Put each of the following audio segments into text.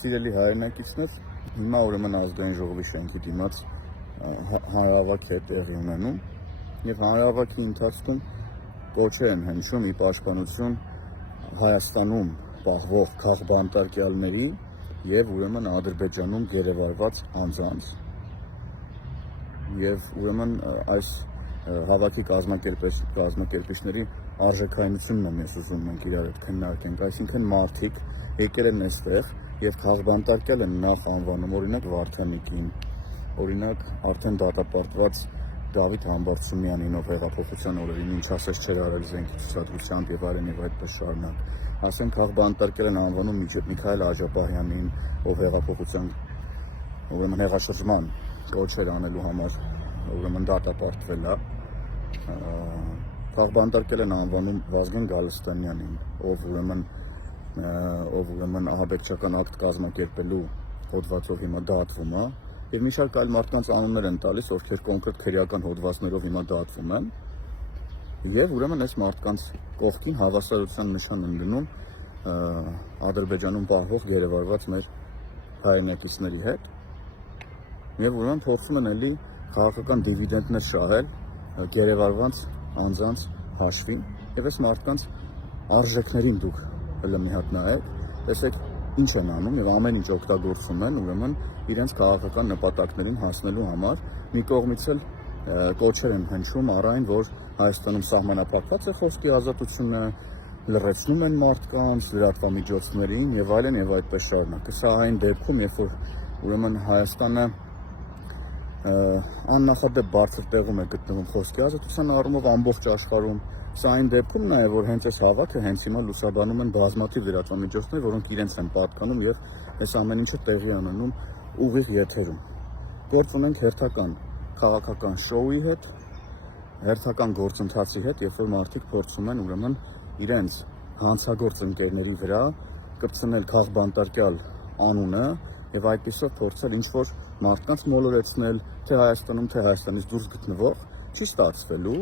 Սիրելի հայրենակիցներ, հիմա ուրեմն ազգային ժողովի շենքի դիմաց հանրահավաք է տեղի ունենում եւ հանրահավաքի ընթացքում կոչեր են հնչում ի պաշտպանություն Հայաստանում պահվող քաղբանտարկյալների եւ ուրեմն Ադրբեջանում գերեվարված անձանց եւ ուրեմն այս հավաքի կազմակերպիչների արժեքայնությունն եմ ես ուզում մենք իրար հետ քննարկենք, այսինքն մարդիկ եկել են այստեղ եւ քաղբանտարկել են նախ անվանում օրինակ Վարդանիկին, օրինակ արդեն դատապարտված Դավիթ Համբարձումյանին, ով հեղափոխության օրերին ինչ ասես չէր արել զենքի ցուցադրությամբ եւ այլն եւ այդպես շարունակ, ասեն քաղբանտարկել են անվանում Միքայել Աջապահյանին, ով հեղափոխության ուրեմն հեղաշրջման կոչեր անելու համար ուրեմն դատապարտվել է, քաղբանտարկել են անվանում Վազգեն Գալստանյանին, ով ուրեմն ահաբեկչական ակտ կազմակերպելու հոդվածով հիմա դատվում է, եւ մի շարք այլ մարդկանց անուններ են տալիս, ովքեր կոնկրետ քրեական հոդվածներով հիմա դատվում են, եւ ուրեմն այս մարդկանց կողքին հավասարության նշան են դնում Ադրբեջանում պահվող գերեվարված մեր հայրենակիցների հետ, եւ ուրեմն փորձում են էլի քաղաքական դիվիդենտներ շահել գերեվարված անձանց հաշվին, եւ այս մարդկանց արժեքներին դուք հələ մի հատ նայեք, տեսեք ինչ են անում եւ ամեն ինչ օգտագործում են ուրեմն իրենց քաղաքական նպատակներին հասնելու համար, մի կողմից էլ կոչեր են հնչում առ այն, որ Հայաստանում սահմանափակված է խոսքի ազատությունը, լրացնում են մարդկանց, լրատվամիջոցներին եւ այլն եւ այդպես շարունակ։ Սա այն դեպքում, երբ որ ուրեմն Հայաստանը աննախադեպ բարձր տեղում է գտնվում խոսքի ազատության առումով ամբողջ աշխարհում, սա այն դեպքում նաեւ որ հենց այս հավաքը հենց հիմա լուսաբանում են բազմաթիվ լրատվամիջոցներ, որոնք իրենց են պատկանում եւ այս ամեն ինչը տեղի ունենում ուղիղ եթերում։ Գործ ունենք հերթական քաղաքական շոուի հետ, հերթական գործընթացի հետ, երբ որ մարդիկ փորձում են ուրեմն իրենց հանցագործ ընկերների վրա կպցնել քաղբանտարկյալ անունը եւ այդպիսով փորձել ինչ-որ մարդկանց մոլորեցնել, թե Հայաստանում, թե Հայաստանից դուրս գտնվող, չի ստացվելու,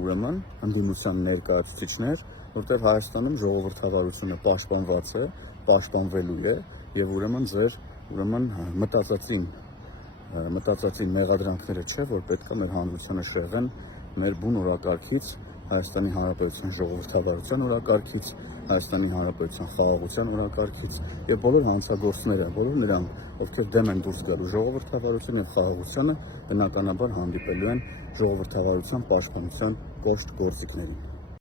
ուրեմն ընդդիմության ներկայացուցիչներ, որտեղ Հայաստանում ժողովրդավարությունը պաշտպանված է, պաշտպանվելու է եւ ուրեմն ձեր մտածածին մեղադրանքները չէ, որ պետք է մեր հանրությանը շեղեն մեր բուն օրակարգից, Հայաստանի Հանրապետության ժողովրդավարության օրակարգից, Հայաստանի Հանրապետության խաղաղության օրակարգից եւ բոլոր հանցագործները, բոլոր նրանք, ովքեր դեմ են դուրս գալու ժողովրդավարության եւ խաղաղությանը, բնականաբար հանդիպելու են ժողովրդավարության պաշտպանության կոշտ գործիքներին։